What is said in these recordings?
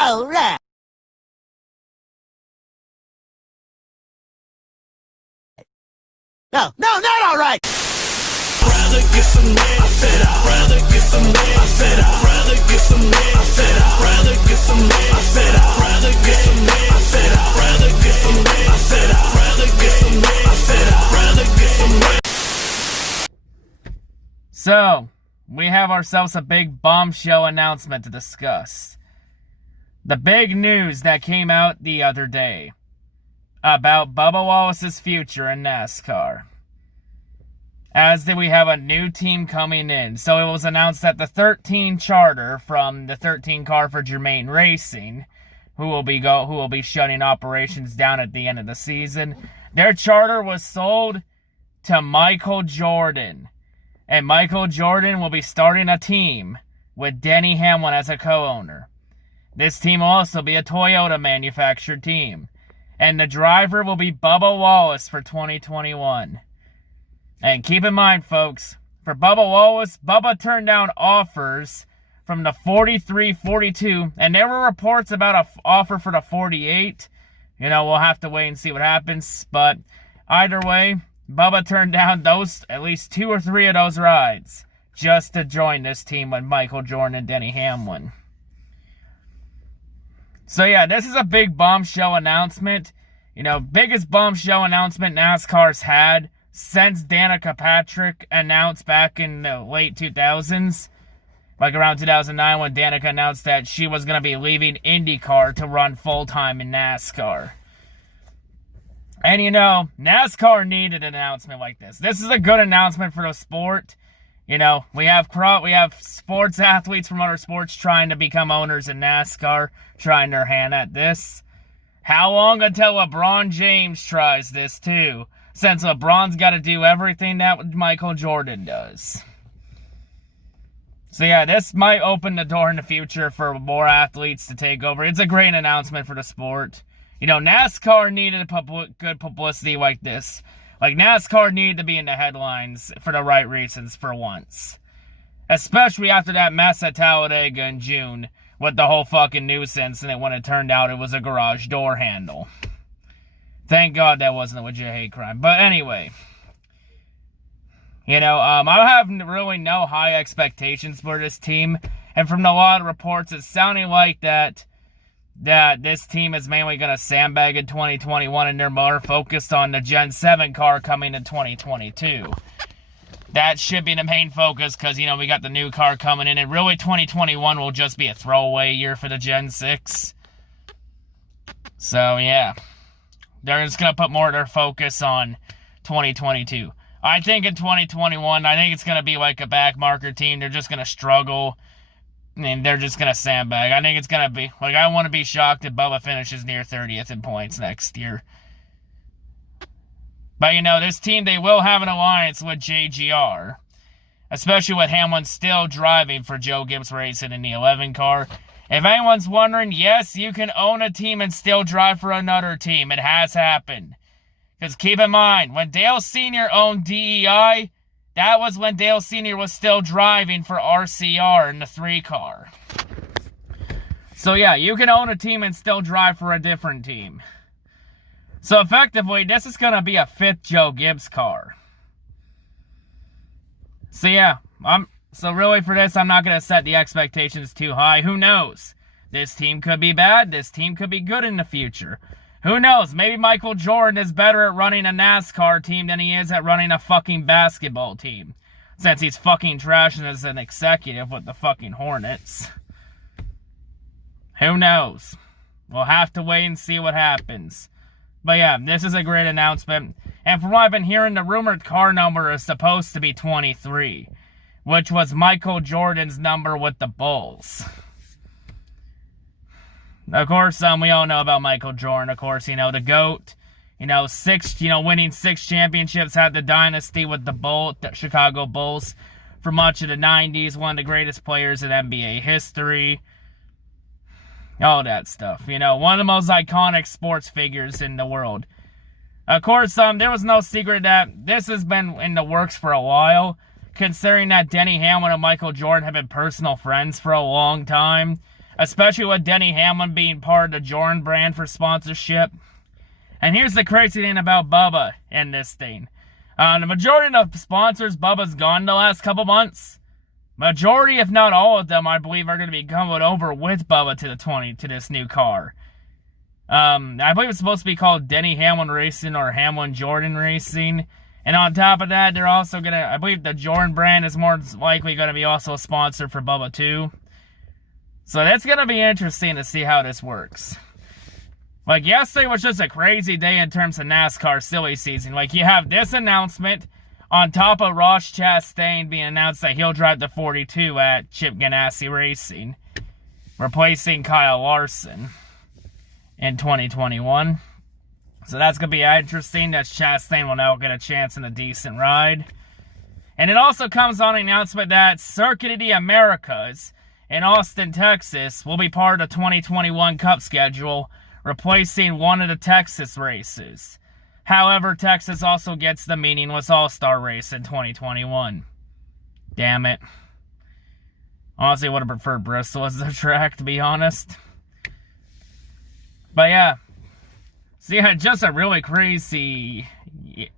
All right. No, not all right. Rather get some neck. I said I'd rather get some neck. I said I'd rather get some neck. I said I'd rather get some neck. I said I'd rather get some neck. I said I'd rather get some neck. I said I'd rather get some neck. I said I'd rather get some neck. So, we have ourselves a big bombshell announcement to discuss. The big news that came out the other day about Bubba Wallace's future in NASCAR. As that we have a new team coming in. So it was announced that the 13 charter from the 13 car for Germain Racing, who will be shutting operations down at the end of the season, their charter was sold to Michael Jordan. And Michael Jordan will be starting a team with Denny Hamlin as a co-owner. This team will also be a Toyota manufactured team. And the driver will be Bubba Wallace for 2021. And keep in mind, folks, for Bubba Wallace, Bubba turned down offers from the 43, 42, and there were reports about an offer for the 48. You know, we'll have to wait and see what happens. But either way, Bubba turned down those, at least 2 or 3 of those rides, just to join this team with Michael Jordan and Denny Hamlin. So yeah, this is a big bombshell announcement. You know, biggest bombshell announcement NASCAR's had since Danica Patrick announced back in the late 2000s. Like around 2009 when Danica announced that she was going to be leaving IndyCar to run full-time in NASCAR. And you know, NASCAR needed an announcement like this. This is a good announcement for the sport. You know, we have sports athletes from other sports trying to become owners in NASCAR, trying their hand at this. How long until LeBron James tries this too? Since LeBron's got to do everything that Michael Jordan does. So yeah, this might open the door in the future for more athletes to take over. It's a great announcement for the sport. You know, NASCAR needed good publicity like this. Like, NASCAR needed to be in the headlines for the right reasons for once. Especially after that mess at Talladega in June with the whole fucking nuisance and when it turned out it was a garage door handle. Thank God that wasn't a legit hate crime. But anyway, you know, I have really no high expectations for this team. And from a lot of reports, it's sounding like that this team is mainly going to sandbag in 2021 and they're more focused on the Gen 7 car coming in 2022. That should be the main focus because, you know, we got the new car coming in. And really, 2021 will just be a throwaway year for the Gen 6. So, yeah. They're just going to put more of their focus on 2022. I think in 2021, I think it's going to be like a backmarker team. They're just going to struggle. And they're just going to sandbag. I think it's going to be, like, I want to be shocked if Bubba finishes near 30th in points next year. But, you know, this team, they will have an alliance with JGR. Especially with Hamlin still driving for Joe Gibbs Racing in the 11 car. If anyone's wondering, yes, you can own a team and still drive for another team. It has happened. Because keep in mind, when Dale Sr. owned DEI, that was when Dale Sr. was still driving for RCR in the 3 car. So yeah, you can own a team and still drive for a different team. So effectively, this is going to be a 5th Joe Gibbs car. So yeah, So really for this, I'm not going to set the expectations too high. Who knows? This team could be bad. This team could be good in the future. Who knows? Maybe Michael Jordan is better at running a NASCAR team than he is at running a fucking basketball team. Since he's fucking trashing as an executive with the fucking Hornets. Who knows? We'll have to wait and see what happens. But yeah, this is a great announcement. And from what I've been hearing, the rumored car number is supposed to be 23. Which was Michael Jordan's number with the Bulls. Of course, we all know about Michael Jordan. Of course, you know, the GOAT. You know, winning 6 championships, had the dynasty with the Chicago Bulls for much of the 90s. One of the greatest players in NBA history. All that stuff. You know, one of the most iconic sports figures in the world. Of course, there was no secret that this has been in the works for a while. Considering that Denny Hamlin and Michael Jordan have been personal friends for a long time. especially with Denny Hamlin being part of the Jordan brand for sponsorship. And here's the crazy thing about Bubba in this thing. The majority of the sponsors Bubba's gone the last couple months. Majority, if not all of them, I believe, are going to be coming over with Bubba to this new car. I believe it's supposed to be called Denny Hamlin Racing or Hamlin Jordan Racing. And on top of that, they're also going to, I believe the Jordan brand is more likely going to be also a sponsor for Bubba too. So that's going to be interesting to see how this works. Like, yesterday was just a crazy day in terms of NASCAR silly season. Like, you have this announcement on top of Ross Chastain being announced that he'll drive the 42 at Chip Ganassi Racing, replacing Kyle Larson in 2021. So that's going to be interesting that Chastain will now get a chance in a decent ride. And it also comes on an announcement that Circuit of the Americas in Austin, Texas will be part of the 2021 Cup schedule, replacing one of the Texas races. However, Texas also gets the meaningless All-Star race in 2021. Damn it. Honestly, I would have preferred Bristol as the track, to be honest. But yeah. So yeah, just a really crazy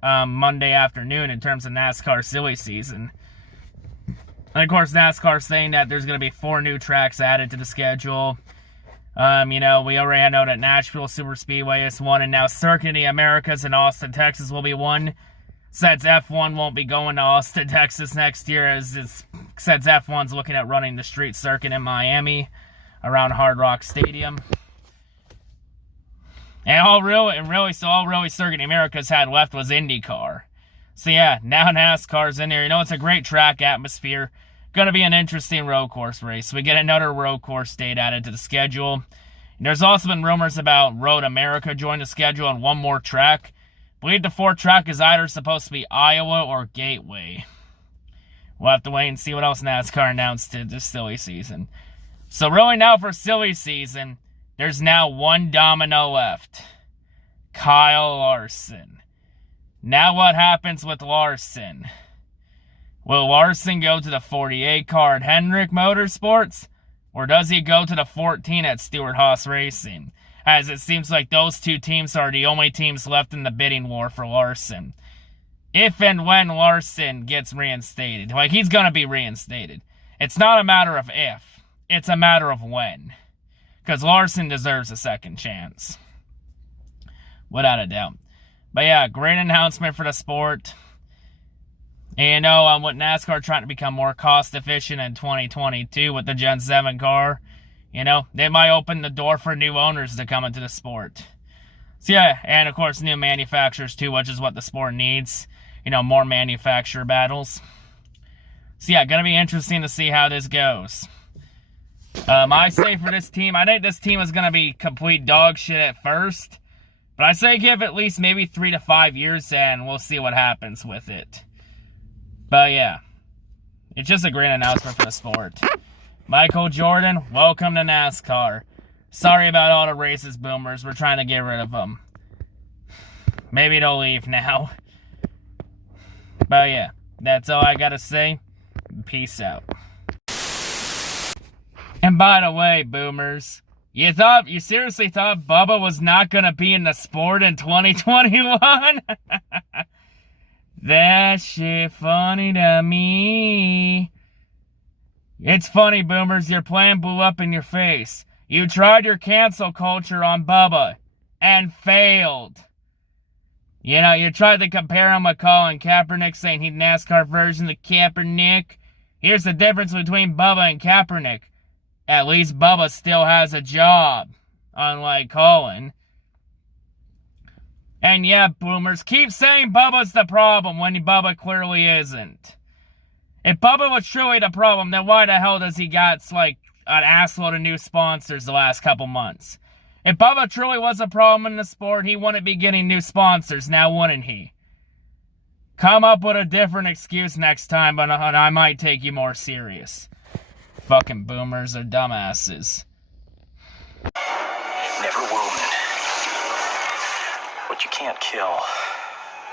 Monday afternoon in terms of NASCAR silly season. And of course, NASCAR saying that there's going to be 4 new tracks added to the schedule. We already know that Nashville Super Speedway is one, and now Circuit of the Americas in Austin, Texas will be one. Since F1 won't be going to Austin, Texas next year, since F1's looking at running the street circuit in Miami around Hard Rock Stadium. And all really Circuit of the Americas had left was IndyCar. So yeah, now NASCAR's in there. It's a great track atmosphere. Going to be an interesting road course race. We get another road course date added to the schedule. And there's also been rumors about Road America joining the schedule and one more track. I believe the 4th track is either supposed to be Iowa or Gateway. We'll have to wait and see what else NASCAR announced to this silly season. So really now for silly season, there's now one domino left. Kyle Larson. Now what happens with Larson? Will Larson go to the 48 car at Hendrick Motorsports? Or does he go to the 14 at Stewart-Haas Racing? As it seems like those 2 teams are the only teams left in the bidding war for Larson. If and when Larson gets reinstated. Like, he's going to be reinstated. It's not a matter of if. It's a matter of when. Because Larson deserves a second chance. Without a doubt. But yeah, great announcement for the sport. And with NASCAR trying to become more cost efficient in 2022 with the Gen 7 car, they might open the door for new owners to come into the sport. So yeah, and of course new manufacturers too, which is what the sport needs. More manufacturer battles. So yeah, gonna be interesting to see how this goes. I say for this team, I think this team is gonna be complete dog shit at first. But I say give at least maybe 3 to 5 years and we'll see what happens with it. But yeah, it's just a great announcement for the sport. Michael Jordan, welcome to NASCAR. Sorry about all the racist boomers. We're trying to get rid of them. Maybe they'll leave now. But yeah, that's all I gotta say. Peace out. And by the way, boomers, you seriously thought Bubba was not gonna be in the sport in 2021? That shit funny to me. It's funny, boomers, your plan blew up in your face. You tried your cancel culture on Bubba and failed. You tried to compare him with Colin Kaepernick, saying he's NASCAR version of Kaepernick. Here's the difference between Bubba and Kaepernick. At least Bubba still has a job, unlike Colin. And yeah, boomers, keep saying Bubba's the problem when Bubba clearly isn't. If Bubba was truly the problem, then why the hell does he got, an assload of new sponsors the last couple months? If Bubba truly was a problem in the sport, he wouldn't be getting new sponsors, now wouldn't he? Come up with a different excuse next time, and I might take you more serious. Fucking boomers are dumbasses. Never wound what you can't kill.